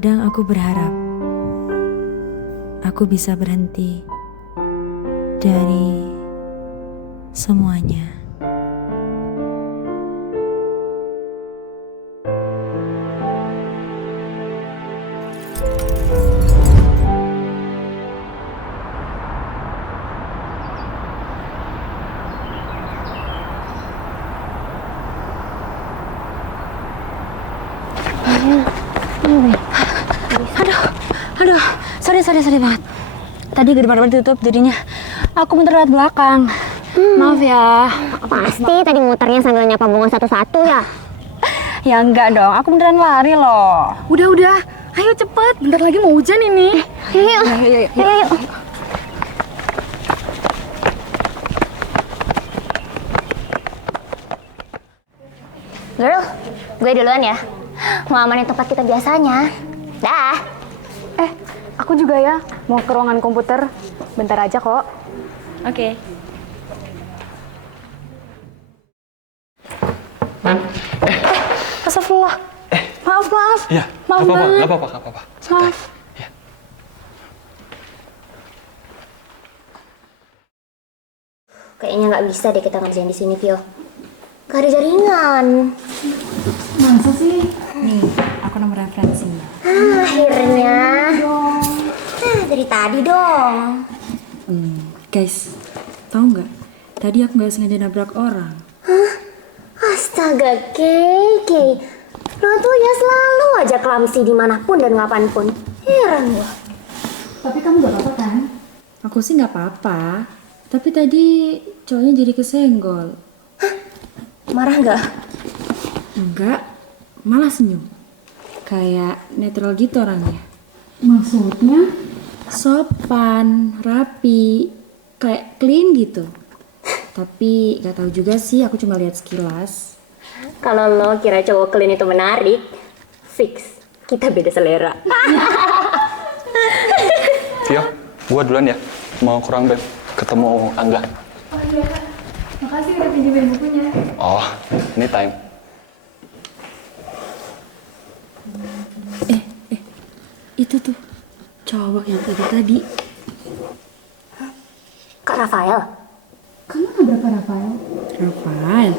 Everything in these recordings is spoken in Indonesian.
Kadang aku berharap aku bisa berhenti dari semuanya. Aduh, sorry banget. Tadi gedung ditutup, jadinya aku muter lewat belakang. Maaf ya. Pasti tadi muternya sambil nyapa bunga satu-satu ya? Ya enggak dong, aku beneran lari loh. Udah, ayo cepet, bentar lagi mau hujan ini. Yuk. Girl, gue duluan ya. Mau amanin tempat kita biasanya. Dah. Aku juga ya, mau ke ruangan komputer. Bentar aja kok. Oke. Astagfirullah. Maaf. Iya, Maaf banget. nggak apa-apa. Santai. Maaf. Ya. Kayaknya nggak bisa deh kita ngerjain di sini, Vio. Gak ada jaringan. Masa sih? Nih, aku nomor referensinya. Akhirnya. Dari tadi dong. Guys, tahu nggak? Tadi aku nggak sengaja nabrak orang. Astaga, Kay. Lo tuh ya selalu aja clumsy dimanapun dan kapanpun. Heran gua. Tapi kamu nggak apa-apa kan? Aku sih nggak apa-apa. Tapi tadi cowoknya jadi kesenggol. Marah nggak? Enggak, malah senyum. Kayak netral gitu orangnya. Maksudnya? Sopan, rapi, kayak clean gitu. Tapi gak tahu juga sih, aku cuma lihat sekilas. Kalau lo kira cowok clean itu menarik, fix. Kita beda selera. Vio, gua duluan ya. Mau kurang beb. Ketemu Angga. Oh iya, makasih udah pinjemin bukunya. Oh, ini time. Itu tuh, cowok yang tadi. Kak Rafael? Kamu nabrak Kak Rafael? Rafael.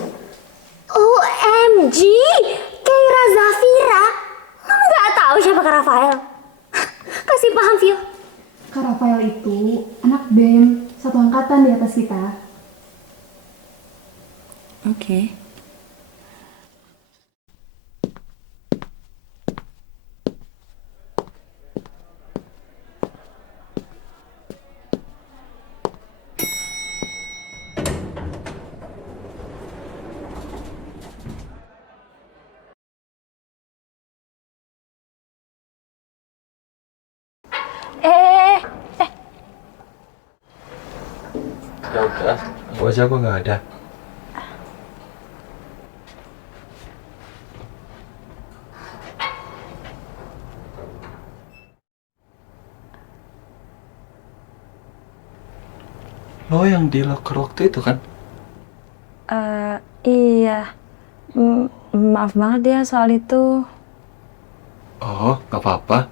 OMG! Keira Zafira? Lo nggak tahu siapa Kak Rafael? Kasih paham, Vio. Kak Rafael itu anak BEM, satu angkatan di atas kita. Oke. Ya udah, gua aja gua nggak ada. Lo yang di locker waktu itu kan? Iya. Maaf banget ya soal itu. Oh, nggak apa-apa.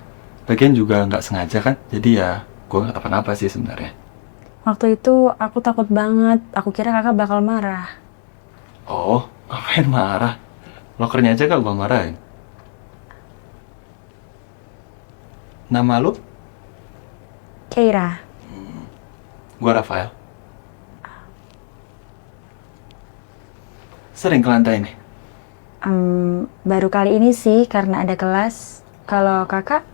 Lagian juga nggak sengaja kan? Jadi ya, gua nggak apa-apa sih sebenarnya. Waktu itu aku takut banget. Aku kira kakak bakal marah. Oh, ngapain marah? Lockernya aja gak gua marahin. Nama lu? Keira. Gua Rafael. Sering ke lantai nih? Baru kali ini sih karena ada kelas. Kalau kakak?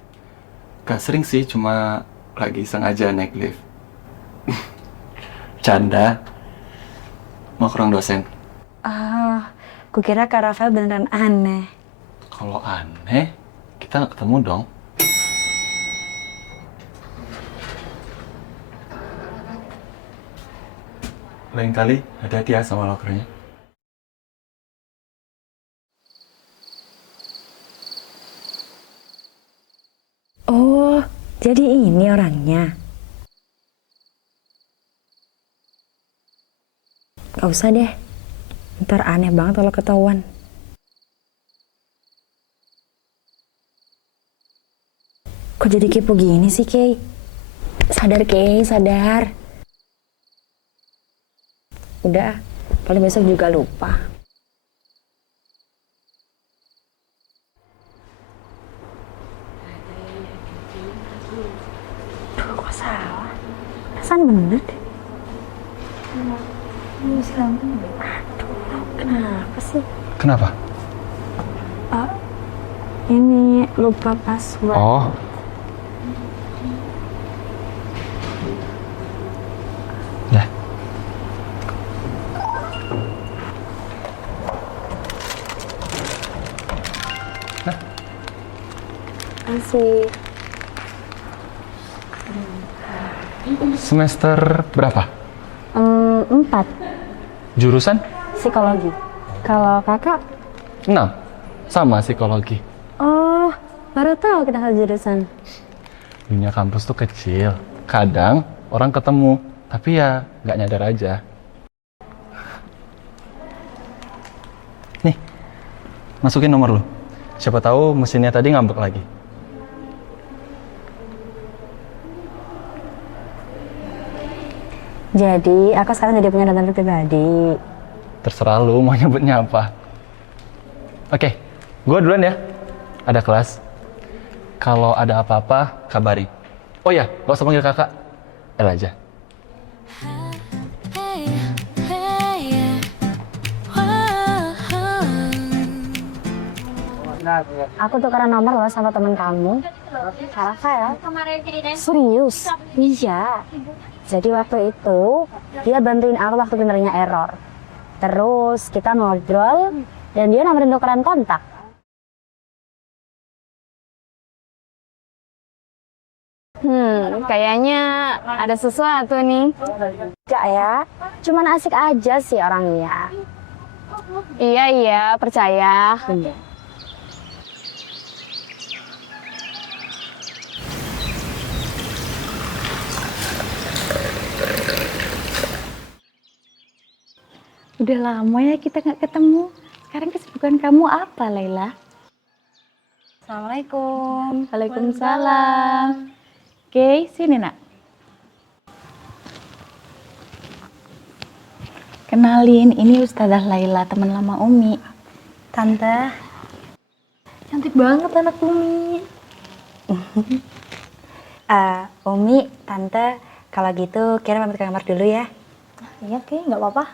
Gak sering sih, cuma lagi sengaja naik lift. Canda. Mau ke ruang dosen. Kukira Kak Rafael beneran aneh. Kalau aneh, kita nggak ketemu dong. Lain kali, hati-hati ya sama lokernya. Oh, jadi ini orangnya. Gak usah deh. Ntar aneh banget kalau ketahuan. Kok jadi kepo gini sih, Kay? Sadar, Kay, sadar. Udah, paling besok juga lupa. Duh, kok salah? Perasaan bener deh. Aduh, kenapa sih? Kenapa? Ini lupa password. Oh. Ya. Masih. Semester berapa? 4. Jurusan? Psikologi. Kalau kakak? 6. Sama psikologi. Oh, baru tahu kita satu jurusan. Dunia kampus tuh kecil. Kadang orang ketemu, tapi ya nggak nyadar aja. Nih, masukin nomor lu. Siapa tahu mesinnya tadi ngambek lagi. Jadi, aku sekarang jadi punya data pribadi. Terserah lu mau nyebutnya apa. Oke, gua duluan ya. Ada kelas. Kalau ada apa-apa, kabari. Oh ya, gak usah panggil kakak. El aja. Aku tukeran nomor loh sama temen kamu. Rafael. Serius? Iya. Jadi waktu itu, dia bantuin aku waktu benernya error. Terus kita ngobrol, dan dia nawarin tukeran kontak. Kayaknya ada sesuatu nih. Enggak ya, cuman asik aja sih orangnya. Iya, percaya. Udah lama ya kita nggak ketemu. Sekarang kesibukan kamu apa, Laila? Assalamualaikum. Waalaikumsalam. Oke, sini nak. Kenalin, ini Ustazah Laila, teman lama Umi. Tante. Cantik banget anak Umi. Umi, Tante, kalau gitu kira pamit ke kamar dulu ya. Iya, oke, nggak apa-apa.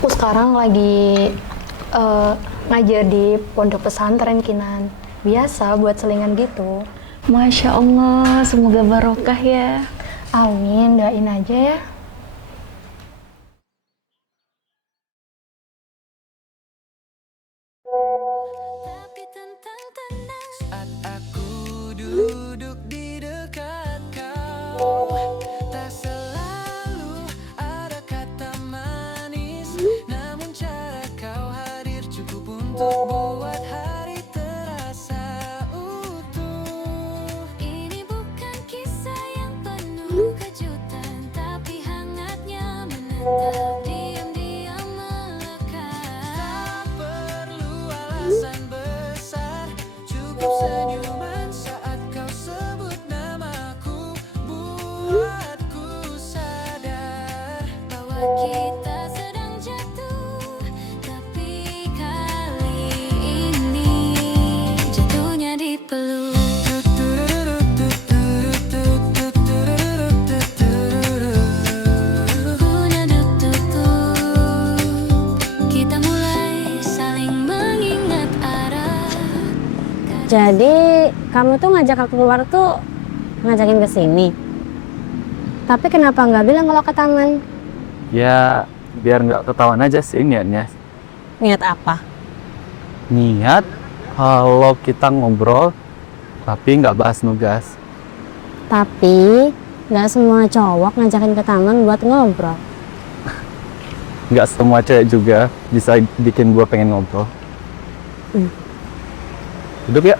Aku sekarang lagi ngajar di pondok pesantren Kinan. Biasa buat selingan gitu. Masya Allah, semoga barokah ya. Amin, doain aja ya. Saat aku duduk di dekat kau, tak selalu ada kata manis, namun cara kau hadir cukup untuk buat hari terasa utuh. Ini bukan kisah yang penuh kejutan, tapi hangatnya menetap, diam-diam melekat. Tak perlu alasan besar, cukup senyuman saat kau sebut namaku, buatku sadar bahwa kita sedang jatuh, tapi kali ini jatuhnya dipeluk. Punya tutup, kita mulai saling mengingat arah. Jadi kamu tuh ngajak aku keluar tuh ngajakin ke sini. Tapi kenapa nggak bilang kalau ke taman? Ya, biar nggak ketahuan aja sih niatnya. Niat apa? Niat kalau kita ngobrol, tapi nggak bahas nugas. Tapi nggak semua cowok ngajakin ke taman buat ngobrol. Nggak semua cewek juga bisa bikin gua pengen ngobrol. Hidup ya?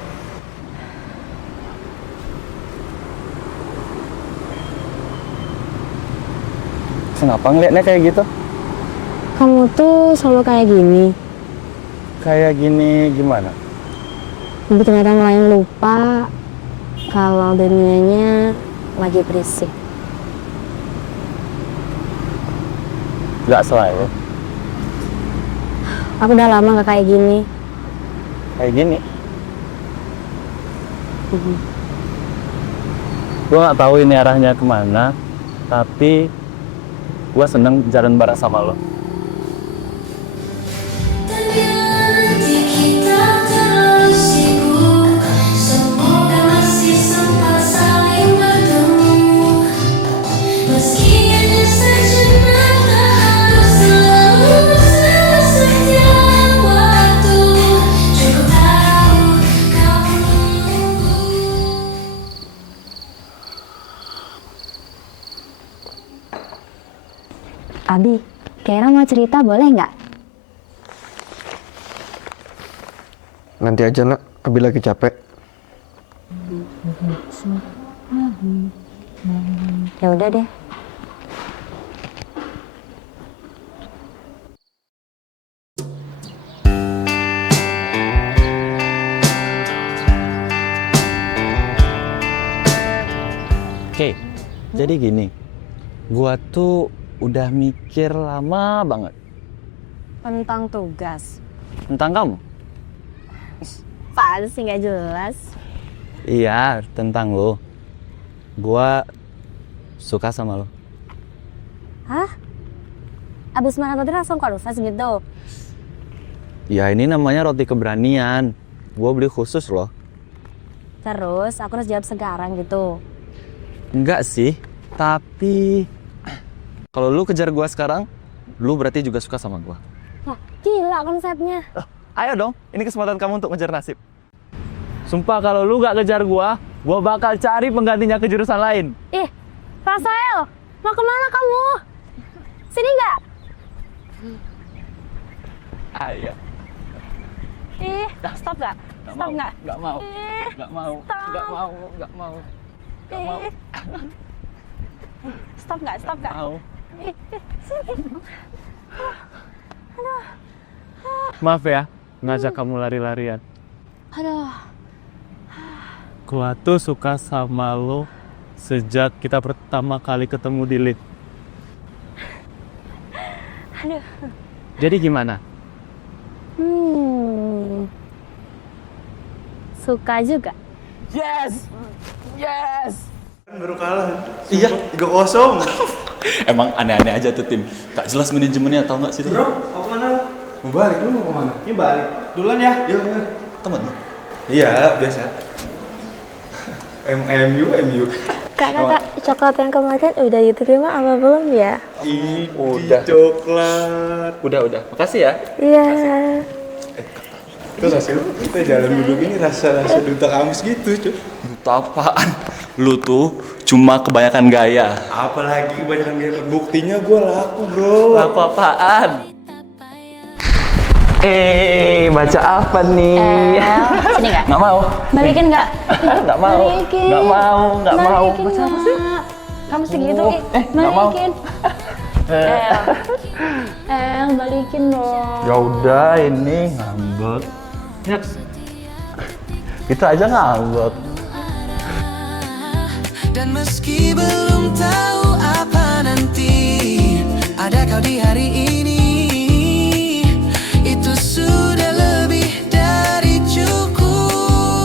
Kenapa ngeliatnya kayak gitu? Kamu tuh selalu kayak gini. Kayak gini gimana? Bikin orang lain lupa kalau dunianya lagi berisik. Gak selalu. Aku udah lama gak kayak gini. Kayak gini. Gue gak tahu ini arahnya kemana, tapi gue seneng jalan bareng sama lo. Terjadi kita terlalu sibuk, semoga masih sempat saling bertemu. Meski hanya sejenak, tak harus selalu setiap waktu. Cukup tahu kau menunggu. Abi, Kira mau cerita boleh nggak? Nanti aja nak, Abi lagi capek. Ya udah deh. Oke, jadi gini. Gua tuh udah mikir lama banget Tentang tugas. tentang kamu. Apaan sih nggak jelas? Iya, tentang lo. Gua suka sama lo. Hah? Abis makan roti langsung confess gitu? Ya ini namanya roti keberanian. Gua beli khusus loh. Terus aku harus jawab sekarang gitu? Enggak sih, tapi kalau lu kejar gua sekarang, lu berarti juga suka sama gua. Wah, gila konsepnya. Ayo dong, ini kesempatan kamu untuk ngejar nasib. Sumpah kalau lu gak kejar gua bakal cari penggantinya ke jurusan lain. Ih, Rafael, mau kemana kamu? Sini nggak? Ayo. Ih, stop nggak? Stop nggak? Gak mau. Ih, Gak mau. stop. Gak mau. Gak mau. Gak mau. Ih. Stop nggak? Stop nggak? Mau. Ih, sini. Maaf ya, ngajak kamu lari-larian. Aduh. Gua tuh suka sama lo sejak kita pertama kali ketemu di lift. Aduh. Jadi gimana? Suka juga. Yes! Yes! Baru kalah. Iya, 3-0. Emang aneh-aneh aja tuh tim. Gak jelas manajemennya, tau gak sih tuh? Bro, mau kemana? Mau balik, lu mau kemana? Ini balik. Duluan ya? Iya, bener. Temen? Iya, biasa. MU. Kak, coklat yang kemarin udah diterima apa belum ya? Udah. Coklat. Udah. Makasih ya. Iya. Itu rasa lu, kita jalan duduk ini rasa duta kamus gitu, cuy. Duta apaan? Lu tuh cuma kebanyakan gaya. Apalagi kebanyakan gaya. Buktinya gue laku, bro. Apa apaan? Baca apa nih? Sini nggak? Nggak mau. Balikin nggak? Nggak mau. Balikin. Nggak mau. Nggak mau. Balikin Baca apa sih? nggak? Kamu segitu, nggak mau. balikin. Balikin dong. Ya udah, ini ngambek. Ya. Kita aja ngambek. Dan meski belum tahu apa nanti, ada kau di hari ini, itu sudah lebih dari cukup.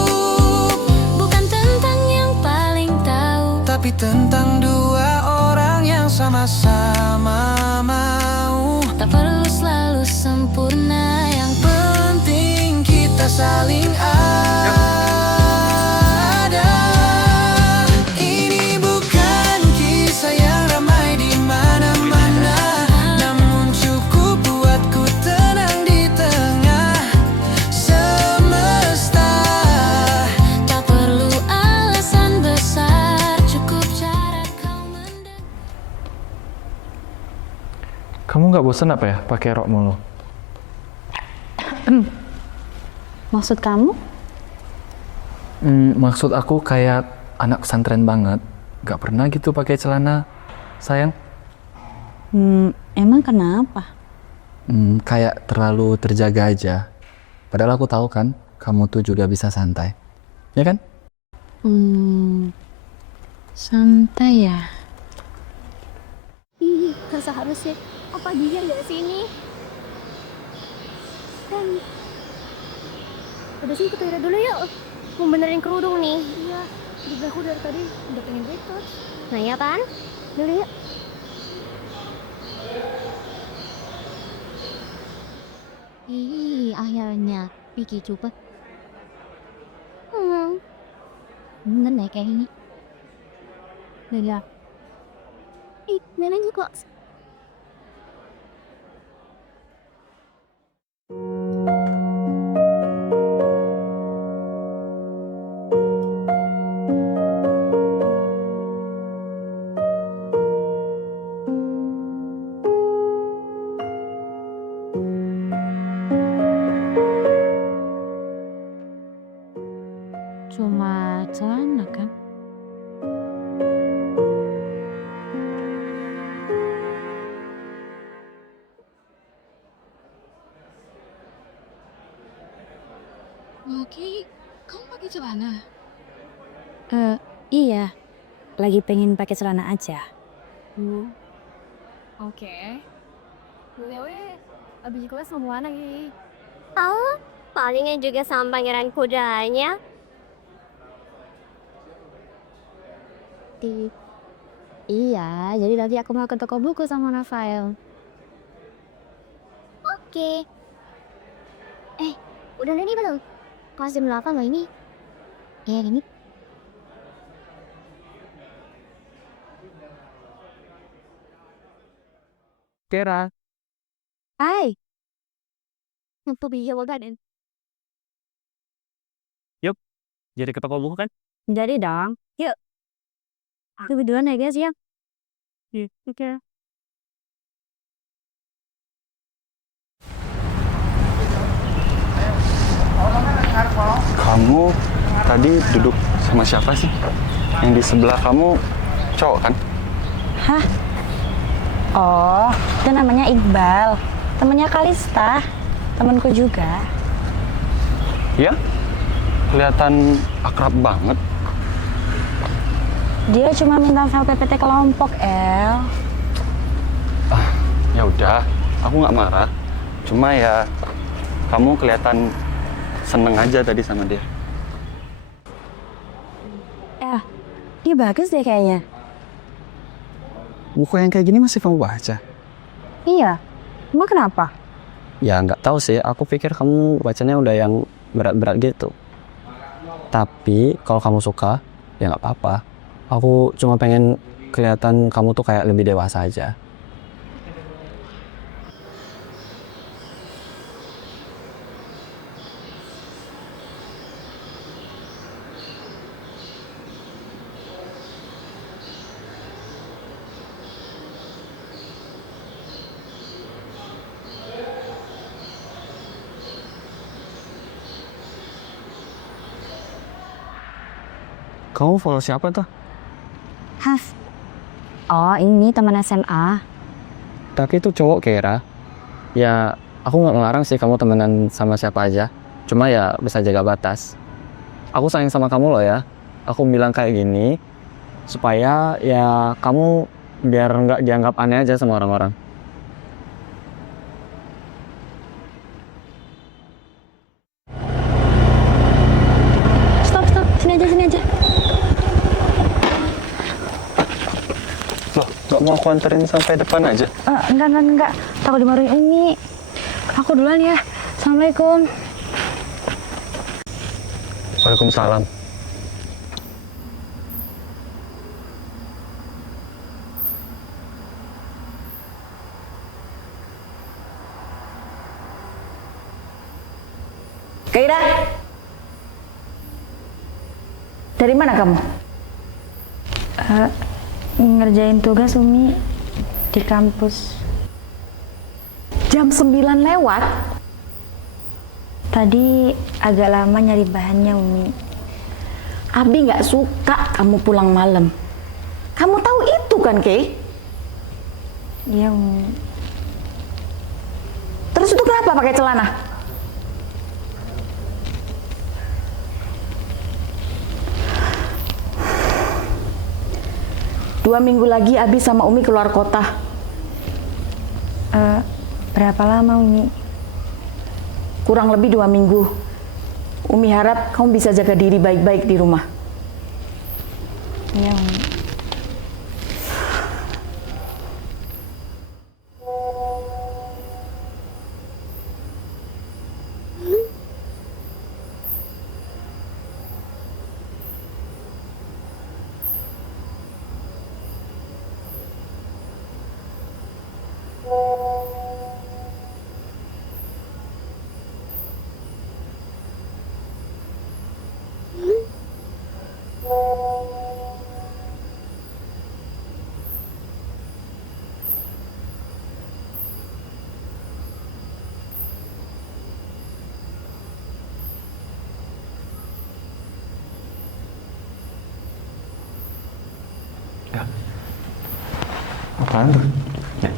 Bukan tentang yang paling tahu, Tapi tentang dua orang yang sama-sama mau. tak perlu selalu sempurna. Yang Penting kita saling ada. Ini bukan kisah yang ramai di mana-mana, namun cukup buatku tenang di tengah semesta. tak perlu alasan besar, cukup cara kau mendekat. Kamu nggak bosan apa ya pakai rok mulu? Maksud kamu? Maksud aku kayak anak pesantren banget. Gak pernah gitu pakai celana, sayang. Emang kenapa? kayak terlalu terjaga aja. Padahal aku tahu kan, kamu tuh juga bisa santai. Ya kan? Santai ya. Ih, kan seharusnya Opa dia nggak sini. Kan udah sih ke toilet dulu yuk. Mau benerin kerudung nih. Iya, juga aku dari tadi udah pengen retouch. Nah ya kan? Dulu yuk. Ih, akhirnya Vicky juga. Bener deh kayaknya. Iya. Ih, nenek juga. Cuma celana kan? Oke, kamu pakai celana? Iya, lagi pengen pakai celana aja. Oke. Dewe, abis kelas mau mana lagi? Oh, palingnya juga sama pangeran kudanya. Iya, jadi nanti aku mau ke toko buku sama Rafael. Oke. Udah ready belum? Kelas jam 8 loh ini. Ya, ini. Kera. Hai, Untuk bisa maganin. Jadi ke toko buku kan? jadi dong. Yuk. Aku duluan ya guys ya. Iya, oke. Kamu tadi duduk sama siapa sih? Yang di sebelah kamu cowok kan? Hah? Oh, itu namanya Iqbal. Temennya Kalista. Temenku juga. Ya? Kelihatan akrab banget. Dia cuma minta file PPT kelompok, El. Ya udah, aku nggak marah. Cuma ya kamu kelihatan seneng aja tadi sama dia. Dia bagus deh kayaknya. Buku yang kayak gini masih kamu baca? Iya. Emang kenapa? Ya nggak tahu sih, aku pikir kamu bacanya udah yang berat-berat gitu. Tapi kalau kamu suka, ya nggak apa-apa. Aku cuma pengen kelihatan kamu tuh kayak lebih dewasa aja. Kamu follow siapa tuh? Haf. Oh, ini teman SMA. Tapi itu cowok Kera. Ya aku nggak ngelarang sih kamu temenan sama siapa aja. Cuma ya bisa jaga batas. Aku sayang sama kamu loh ya. Aku bilang kayak gini supaya ya kamu biar nggak dianggap aneh aja sama orang-orang. Stop, sini aja. Loh, nggak mau aku anterin sampai depan aja? Enggak. Takut dimarahin Umi. Aku duluan ya. Assalamualaikum. Waalaikumsalam. Kaira. Dari mana kamu? Ngerjain tugas Umi di kampus. Jam 9 lewat? Tadi agak lama nyari bahannya Umi. Abi nggak suka kamu pulang malam. Kamu tahu itu kan, Kay? Iya Umi. itu kenapa pakai celana? Dua minggu lagi Abi sama Umi keluar kota. Berapa lama Umi? Kurang lebih 2 minggu. Umi harap kamu bisa jaga diri baik-baik di rumah. Iya Umi. Apaan tuh? Ya.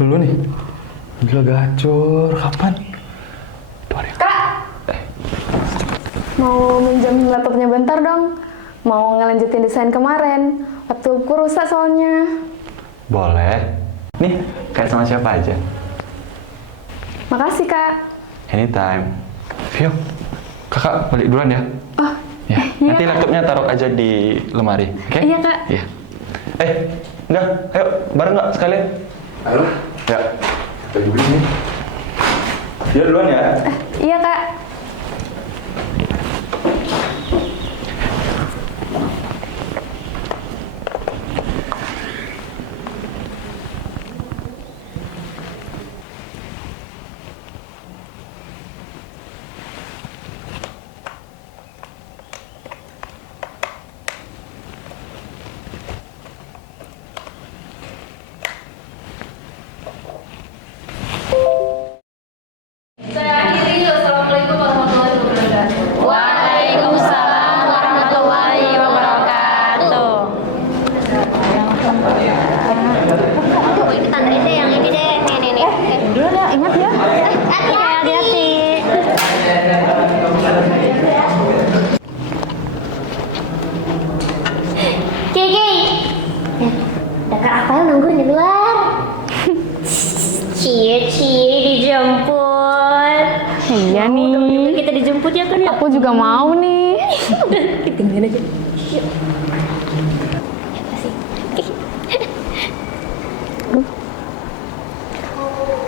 Dulu nih. Gila gacor. Kapan? Kak! Mau minjem laptopnya bentar dong? Mau ngelanjutin desain kemarin. Laptopku rusak soalnya. Boleh. Nih, kayak sama siapa aja. Makasih, Kak. Anytime. Vio, kakak balik duluan ya. Oh, ya. iya, Nanti Kak. laptopnya taruh aja di lemari, oke? Iya, Kak. Iya. Enggak, ayo bareng nggak sekalian? Ayo. Ya. Kita juga sini. Dia duluan ya. Iya, Kak. Waalaikumsalam warahmatullahi wabarakatuh. Ini tandain deh yang ini deh. Nih. Dulu dah, ingat ya. Hati-hati. Kiki. Ada Kak Rafael nungguin di luar. Cie dijemput. Iya nih. Kita dijemput ya kan ya? Aku juga mau nih. Udah, ditinggalin aja. Yuk.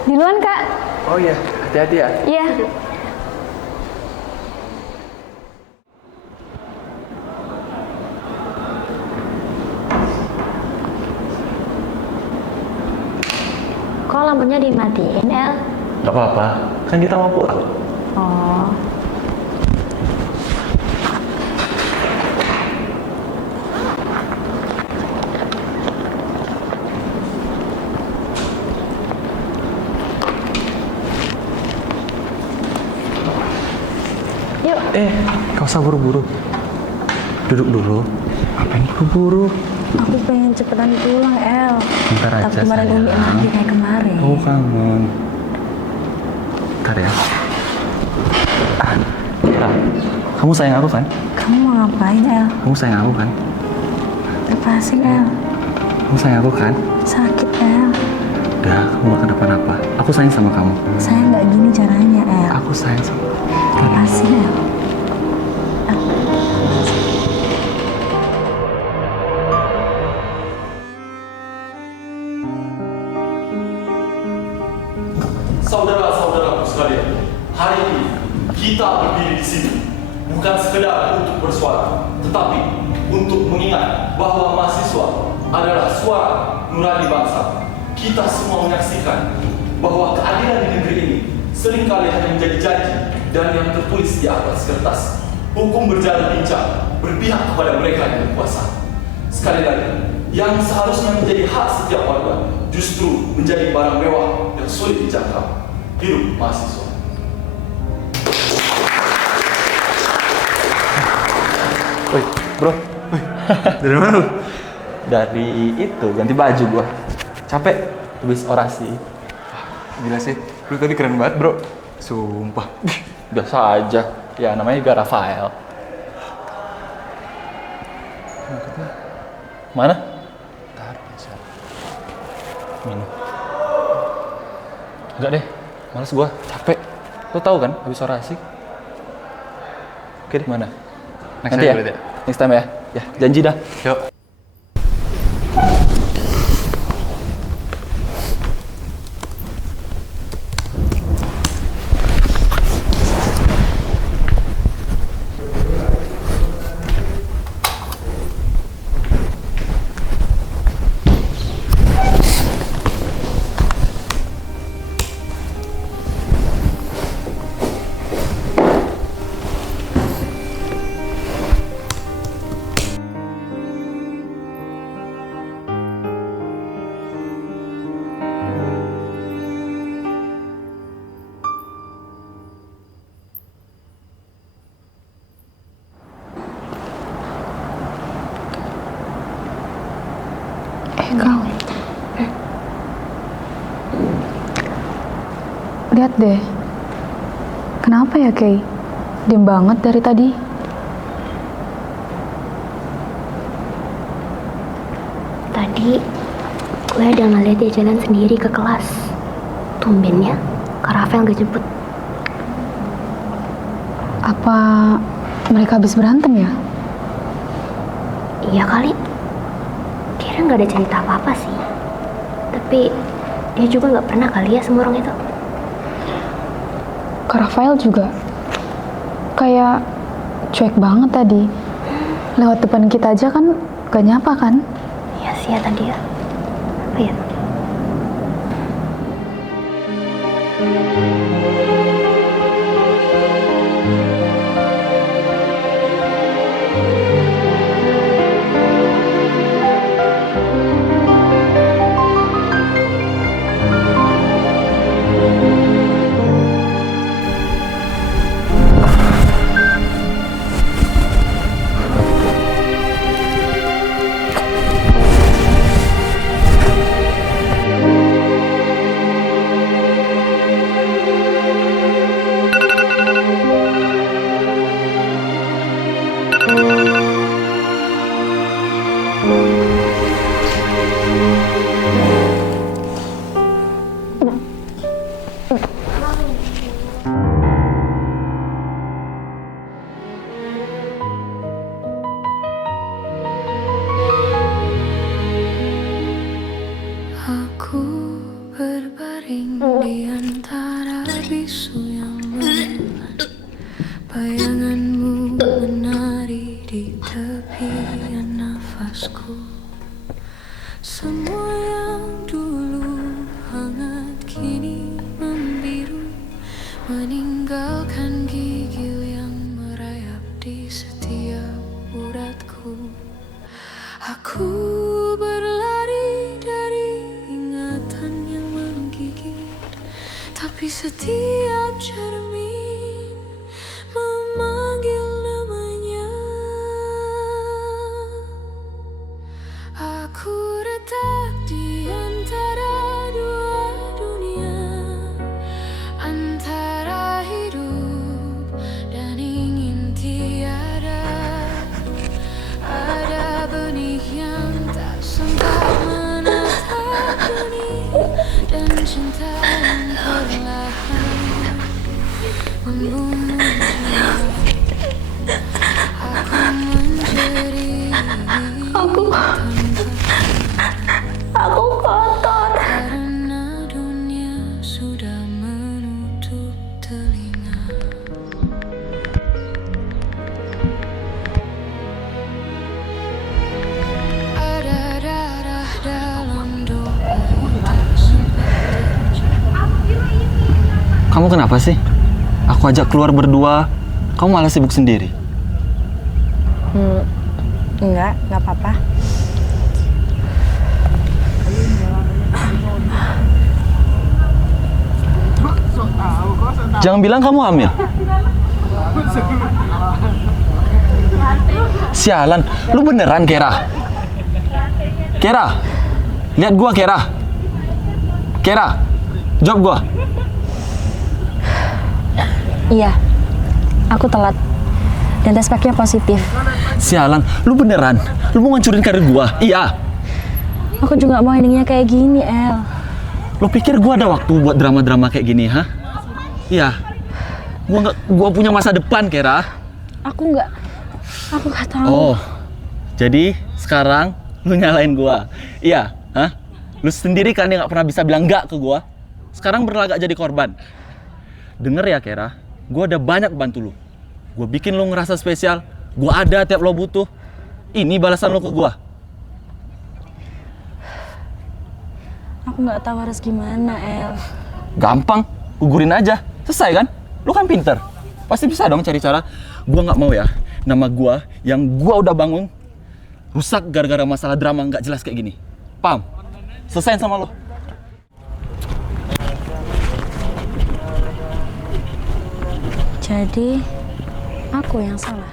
Duluan Kak. Oh iya, hati-hati ya. Iya. Kok lampunya dimatiin, El? Gak apa-apa, kan kita mau pulang. Oh. Yuk. Gak usah buru-buru. Duduk dulu. Ngapain buru-buru? Aku pengen cepetan pulang, El. Bentar aja, Tapi kemarin sayang. Umi nanti kayak kemarin. Oh, kangen. Bentar ya. Kira, kamu sayang aku kan? Kamu mau ngapain, El? Kamu sayang aku kan? Lepasin, El. Kamu sayang aku kan? Sakit, El. Udah, kamu gak kenapa-napa. Aku sayang sama kamu. Saya nggak gini caranya, El. Aku sayang sama Lepasin, El. Saudara-saudaraku sekalian, hari ini kita berdiri di sini bukan sekedar untuk bersuara, tetapi untuk mengingat bahwa mahasiswa adalah suara nurani bangsa. Kita semua menyaksikan bahwa keadilan di negeri ini seringkali hanya menjadi janji dan yang tertulis di atas kertas. Hukum berjalan lincah, berpihak kepada mereka yang berkuasa. Sekali lagi, yang seharusnya menjadi hak setiap warga justru menjadi barang mewah yang sulit dijangkau. Hidup mahasiswa. Woi, bro. Woi, dari mana lu? dari itu ganti baju gua. Capek habis orasi. Gila sih, lu tadi keren banget bro. Sumpah. Biasa aja. Ya namanya juga Rafael. Mana? Ntar, bisa. Minum. Enggak deh, males gua, capek. Lu tahu kan habis orasi? Oke deh, mana? Next Nanti time ya? berarti ya? Next time ya? Ya, janji dah. Yuk. Kau. Lihat deh. Kenapa ya, Kay? Diam banget dari tadi. Tadi gue ada ngeliat dia jalan sendiri ke kelas. Tumbennya Kak Rafael gak jemput. Apa mereka habis berantem ya? Iya kali. Kira nggak ada cerita apa-apa sih. Tapi dia juga nggak pernah kali ya sama orang itu. Kak Rafael juga kayak cuek banget tadi. Lewat depan kita aja kan gak nyapa kan? Iya sih ya tadi ya. Apa ya? Aku berbaring di antara bisu yang menelan. Bayanganmu menari di tepian nafasku. Semua yang dulu hangat kini membiru, meninggalkan gigil yang merayap di setiap uratku. Aku berlari dari ingatan yang menggigit, tapi setiap cermin memanggil namanya. Aku retak di antara dua dunia, antara hidup dan ingin tiada. Ada benih yang tak sempat menatap dunia, dan cinta yang perlahan membunuh jiwa. Aku menjadi Aku kotor. karena dunia sudah menutup telinga. Ada darah dalam doa tak sempat terjadi. Kamu kenapa sih? Aku ajak keluar berdua, kamu malah sibuk sendiri. Enggak apa-apa. Jangan bilang kamu hamil. Sialan, lu beneran, Kera? Kera, lihat gua Kera. Kera, jawab gua. Iya, aku telat. Dan tes packnya positif. Sialan, lu beneran? Lu mau ngancurin karir gua? Iya. Aku juga mau endingnya kayak gini, El. Lu pikir gua ada waktu buat drama-drama kayak gini, ha? Iya. Gua punya masa depan, Kera. Aku nggak tahu. Oh, jadi sekarang lu nyalain gua? Iya, hah? Lu sendiri kan yang nggak pernah bisa bilang enggak ke gua. Sekarang berlagak jadi korban. Denger ya, Kera. Gua ada banyak bantu lu. Gua bikin lu ngerasa spesial. Gua ada tiap lo butuh. Ini balasan lu ke gua. Aku nggak tahu harus gimana, El. Gampang, gugurin aja. Selesai kan? Lu kan pinter. Pasti bisa dong cari cara. Gua nggak mau ya, nama gua yang gua udah bangun rusak gara-gara masalah drama nggak jelas kayak gini. Paham? Selesain sama lo. Jadi, aku yang salah.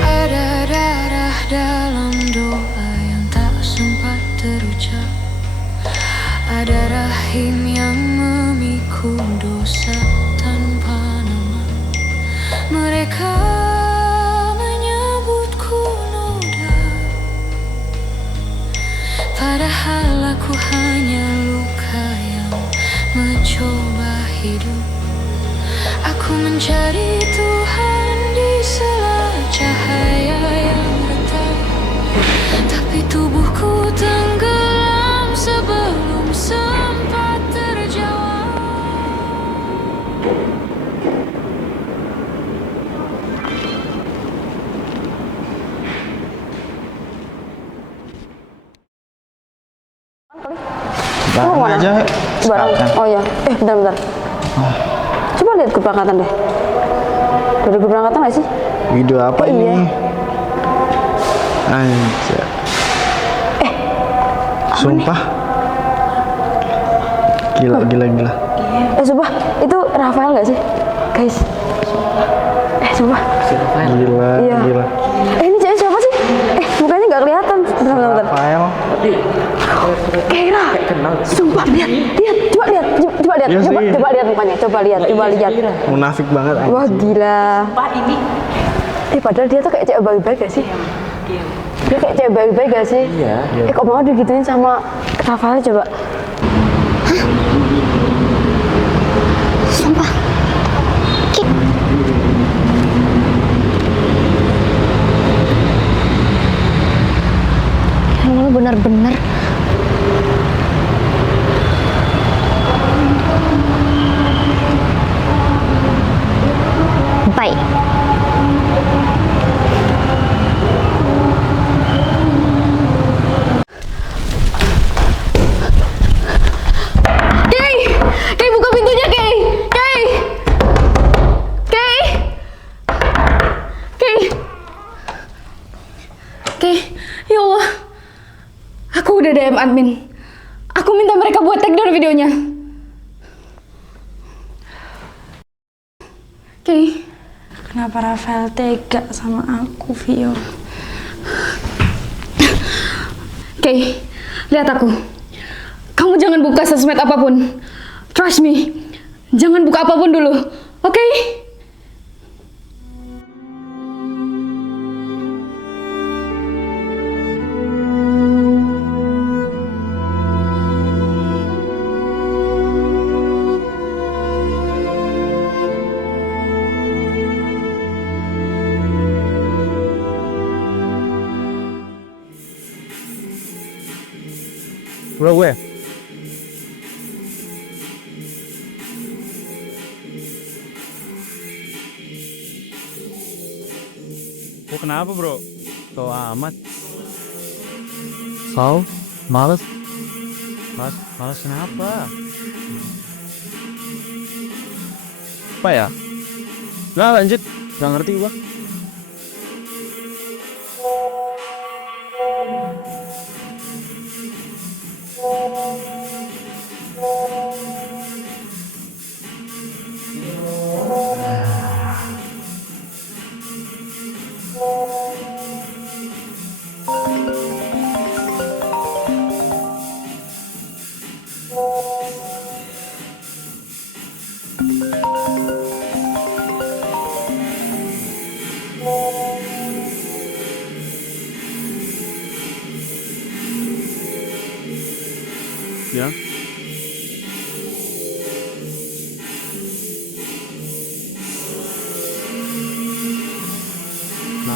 Ada darah dalam doa yang tak sempat terucap. Ada rahim yang memikul dosa tanpa nama. Mereka menyebutku noda, padahal aku hanya luka yang mencoba hidup. Aku mencari Tuhan di sela cahaya yang retak, tapi tubuhku tenggelam sebelum sempat terjawab. Bareng aja. Barang. Oh ya. Bentar. Coba lihat keberangkatan deh. Dari keberangkatan nggak sih? Video apa ini? Iya. Anjir. Sumpah. Gila. Sumpah, itu Rafael nggak sih? Guys. Sumpah. Gila. Ini cewek siapa sih? Mukanya nggak kelihatan. Bentar. Rafael. Keira. Sumpah, lihat. Coba lihat. Iya sih. Coba lihat mukanya. Coba lihat. Munafik banget. Wah, gila. Padahal dia tuh kayak cewek baik-baik gak sih? Dia kayak cewek baik-baik gak sih? Iya. Kok mau digituin sama Rafael coba? Sumpah. Lu bener-bener. Bye. Kay, buka pintunya, Kay. Kay, ya Allah. Aku udah DM admin. Aku minta mereka buat take down videonya. Kay, Kenapa Rafael tega sama aku, Vio? Kay, lihat aku. Kamu jangan buka sosmed apapun. Trust me. Jangan buka apapun dulu. Oke? Bro gue. Kok kenapa bro? Tau amat. Males. Males kenapa? Apa ya? Nah lanjut. Gak ngerti gua.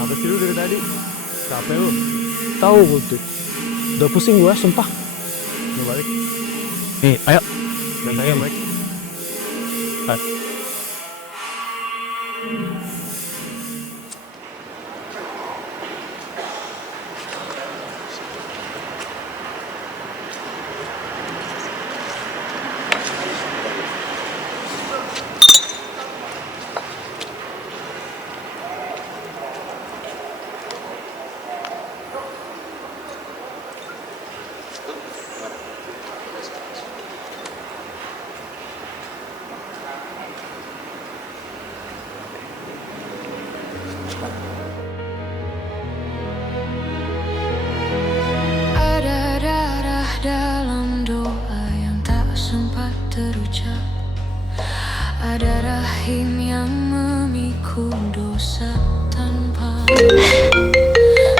Kenapa sih lu dari tadi? Capek lu? Tahu Putri. Udah pusing gua, sumpah. Lu balik. Ayo. Dan saya balik. Ada darah dalam doa yang tak sempat terucap. Ada rahim yang memikul dosa tanpa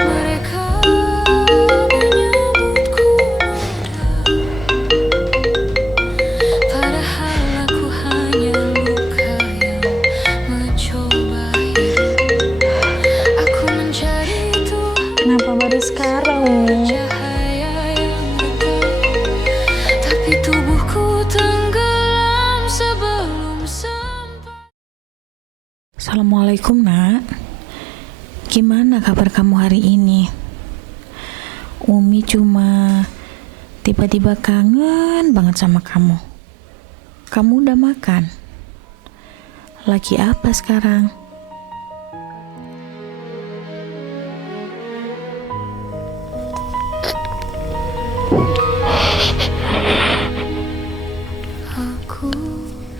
mereka menyebutku noda. Padahal aku hanya luka yang mencoba hidup. Aku mencari Tuhan. Kenapa baru sekarang, Umi? Tapi tubuhku tenggelam sebelum sampai. Assalamualaikum, Nak. Gimana kabar kamu hari ini? Umi cuma tiba-tiba kangen banget sama kamu. Kamu udah makan? Lagi apa sekarang? Aku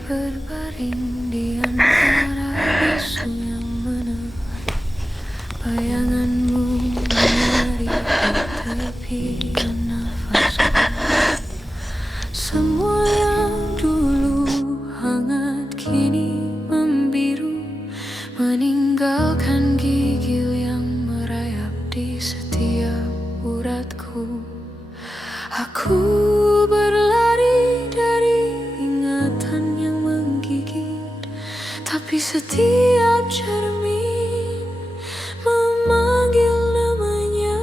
berbaring di antara bisu yang menelan. Bayanganmu menari di tepi nafasku. Semua yang dulu hangat kini membiru, meninggalkan gigil yang merayap di setiap uratku. Aku berlari dari ingatan yang menggigit, tapi setiap cermin memanggil namanya.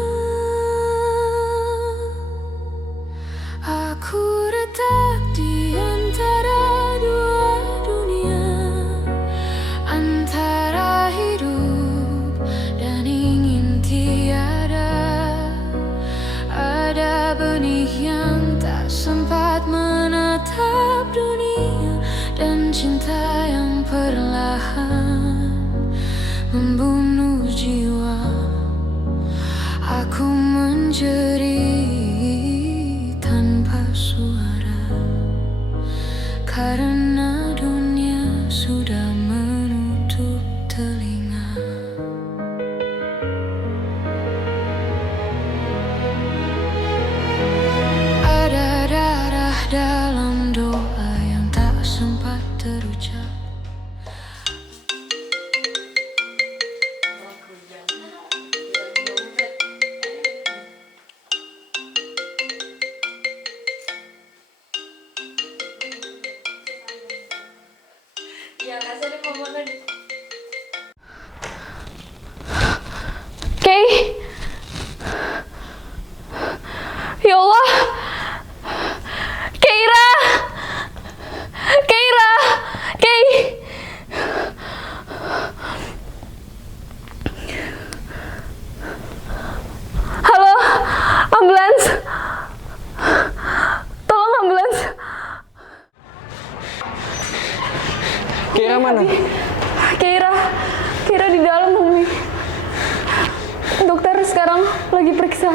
Aku retak di antara dua dunia, antara hidup dan ingin tiada. Ada benih yang tak sempat menatap dunia, dan cinta yang perlahan membunuh jiwa. Aku menjerit tanpa suara, karena dunia sudah menutup telinga. Ada darah dalam doa yang tak sempat terucap. Kay, ya Allah, Keira, Kay. Halo, ambulans. Tolong ambulans. Keira mana? Keira di dalam, Umi. Dokter sekarang lagi periksa.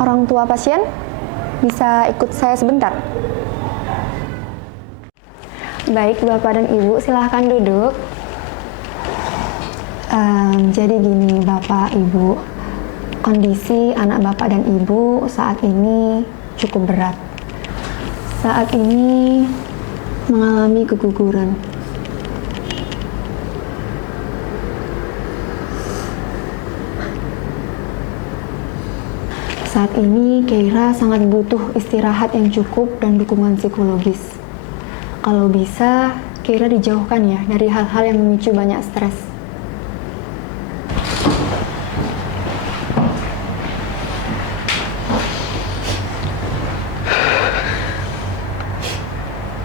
Orang tua pasien bisa ikut saya sebentar? Baik, Bapak dan Ibu, silahkan duduk. Jadi gini, Bapak, Ibu, kondisi anak Bapak dan Ibu saat ini cukup berat. Saat ini mengalami keguguran. Saat ini Keira sangat butuh istirahat yang cukup dan dukungan psikologis. Kalau bisa, Keira dijauhkan ya dari hal-hal yang memicu banyak stres.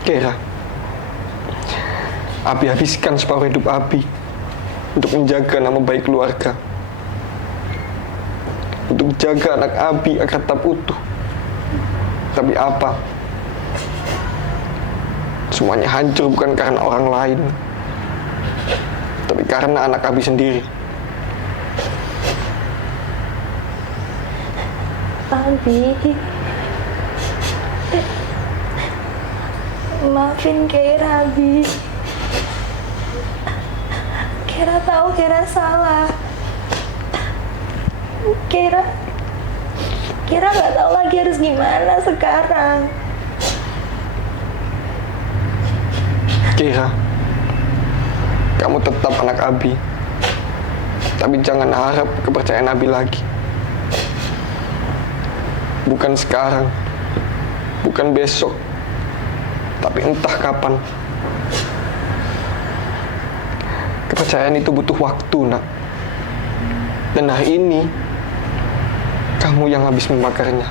Keira, Abi habiskan separuh hidup Abi untuk menjaga nama baik keluarga, untuk jaga anak Abi agar tetap utuh. Tapi apa? Semuanya hancur bukan karena orang lain, tapi karena anak Abi sendiri. Abi, maafin Keira, Abi. Keira tahu Keira salah. Keira nggak tahu lagi harus gimana sekarang. Keira, kamu tetap anak Abi, tapi jangan harap kepercayaan Abi lagi. Bukan sekarang, bukan besok, tapi entah kapan. Kepercayaan itu butuh waktu, nak. Dan hari ini, kamu yang habis membakarnya.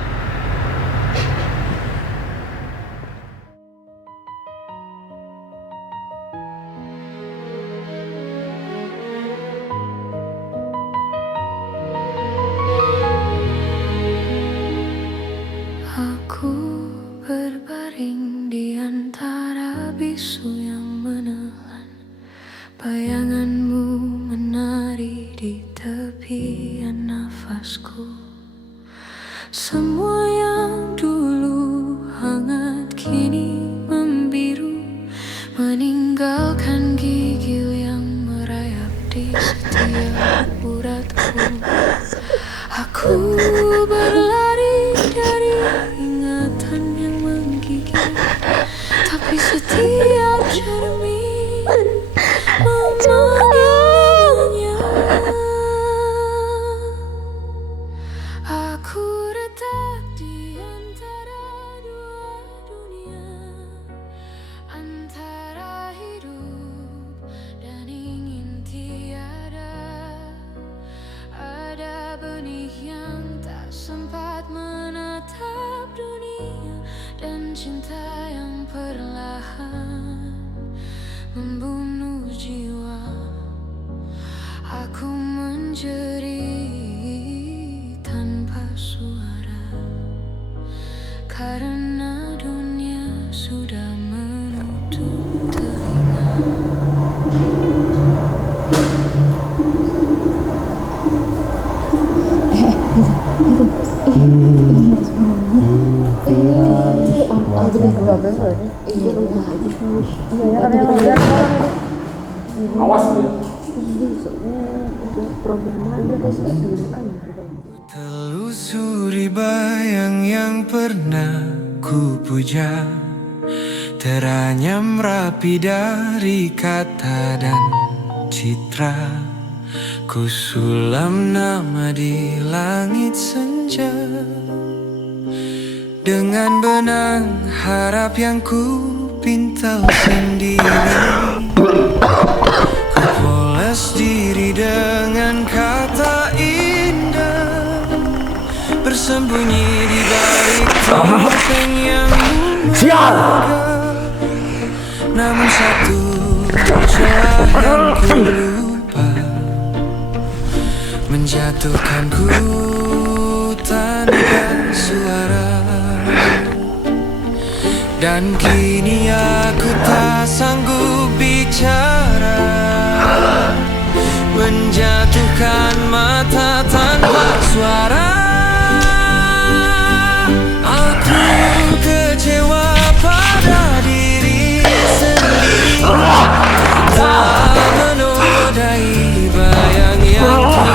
Aku berbaring di antara bisu yang menelan. Bayanganmu menari di tepian nafasku. Semua yang dulu hangat kini membiru, meninggalkan gigil yang merayap di setiap uratku. Aku berlari dari ingatan yang menggigil, tapi setiap cermin memanggilnya. Aku retak di antara dua dunia, antara hidup dan ingin tiada. Ada benih yang tak sempat menatap dunia, dan cinta yang perlahan membunuh jiwa. Aku menjerit tanpa suara, karena dunia sudah menutup telinga. Awas ya. Telusuri bayang yang pernah ku puja, teranyam rapi dari kata dan citra. Ku sulam nama di langit senja, dengan benang harap yang ku pintal sendiri. Ku poles diri dengan kata indah, bersembunyi di balik topeng yang memegah. Namun satu celah yang ku lupa, menjatuhkanku tanpa suara. Dan kini aku tak sanggup bicara, menjatuhkan mata tanpa suara. Aku kecewa pada diri sendiri, tak menodai bayang yang ku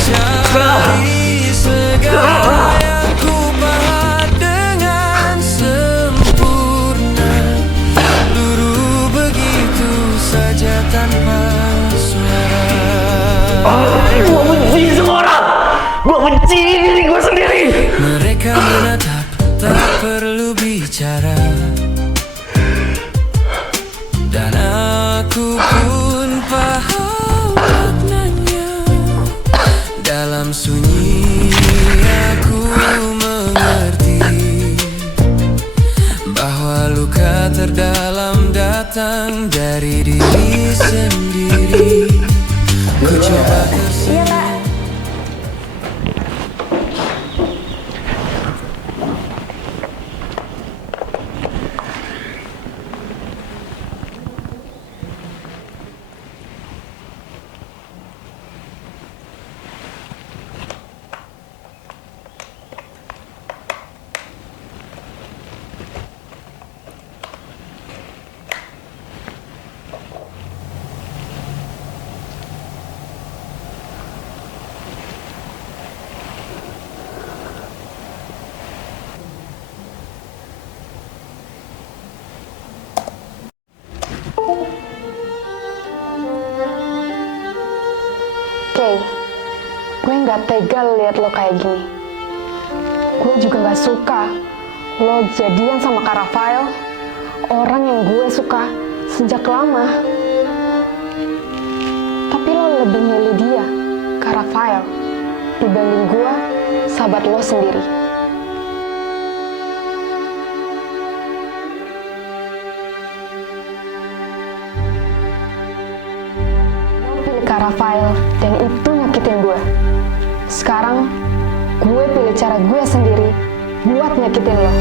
cari. Segala yang ku pahat dengan sempurna, luruh begitu saja tanpa suara. Gue benci semua orang. Gue benci diri gue sendiri. Mereka menatap, tak perlu bicara, dan aku pun paham maknanya. Dalam sunyi aku mengerti bahwa luka terdalam datang dari diri sendiri. Ku coba tersenyum. Kay, gue nggak tega lihat lo kayak gini. Gue juga nggak suka lo jadian sama Kak Rafael, orang yang gue suka sejak lama. Tapi lo lebih milih dia, Kak Rafael, dibanding gue, sahabat lo sendiri. Kak Rafael, dan itu nyakitin gue. Sekarang, gue pilih cara gue sendiri buat nyakitin lo.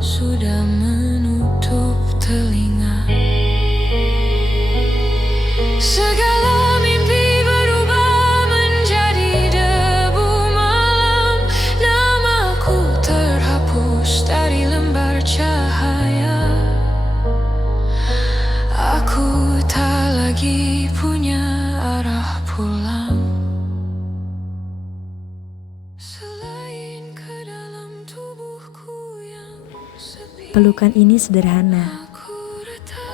Sudah menutup telinga, segala mimpi berubah menjadi debu malam. Namaku terhapus dari lembar cahaya. Aku tak lagi punya arah pulang. Pelukan ini sederhana,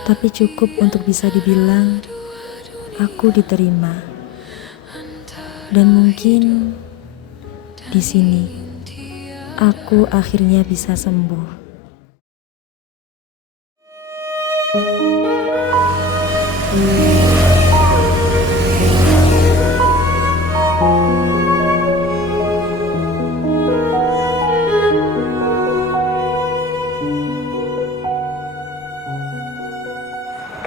tapi cukup untuk bisa dibilang aku diterima. Dan mungkin di sini aku akhirnya bisa sembuh.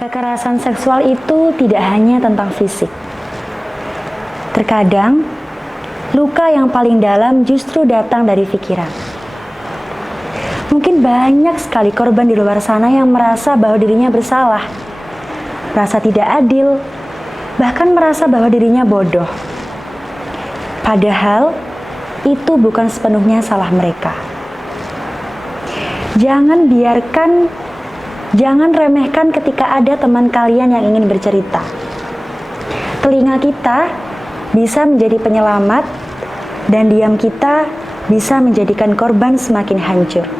Kekerasan seksual itu tidak hanya tentang fisik. Terkadang, luka yang paling dalam justru datang dari pikiran. Mungkin banyak sekali korban di luar sana yang merasa bahwa dirinya bersalah, merasa tidak adil, bahkan merasa bahwa dirinya bodoh. Padahal, itu bukan sepenuhnya salah mereka. Jangan remehkan ketika ada teman kalian yang ingin bercerita. Telinga kita bisa menjadi penyelamat, dan diam kita bisa menjadikan korban semakin hancur.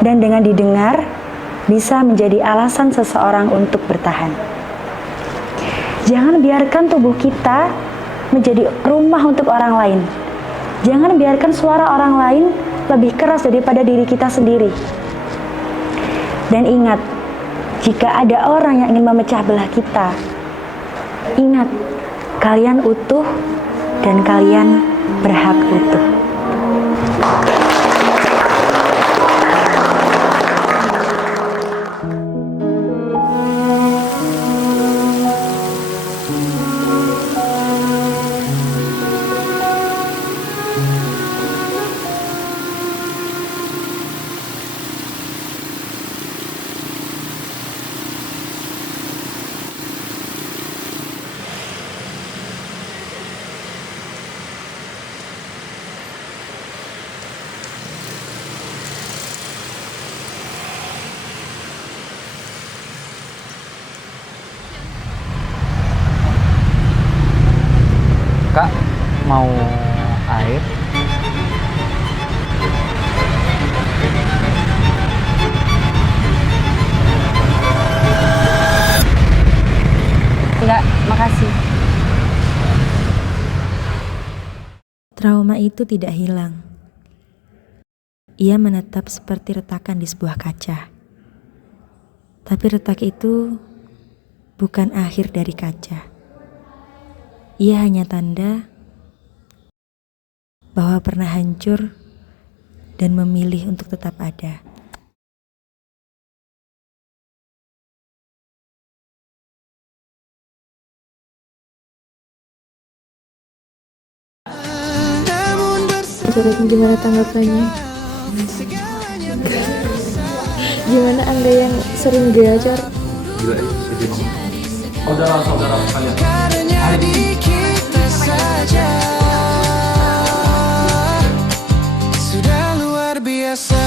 Dan dengan didengar, bisa menjadi alasan seseorang untuk bertahan. Jangan biarkan tubuh kita menjadi rumah untuk orang lain. Jangan biarkan suara orang lain lebih keras daripada diri kita sendiri. Dan ingat, jika ada orang yang ingin memecah belah kita, ingat, kalian utuh dan kalian berhak utuh. Kakak mau air? Enggak, makasih. Trauma itu tidak hilang. Ia menetap seperti retakan di sebuah kaca. Tapi retak itu bukan akhir dari kaca. Ia hanya tanda bahwa pernah hancur dan memilih untuk tetap ada. Gimana tanggapannya? Gimana Anda yang sering gacor? Gila ya, saudara-saudara kalian. Karena di kita saja sudah luar biasa.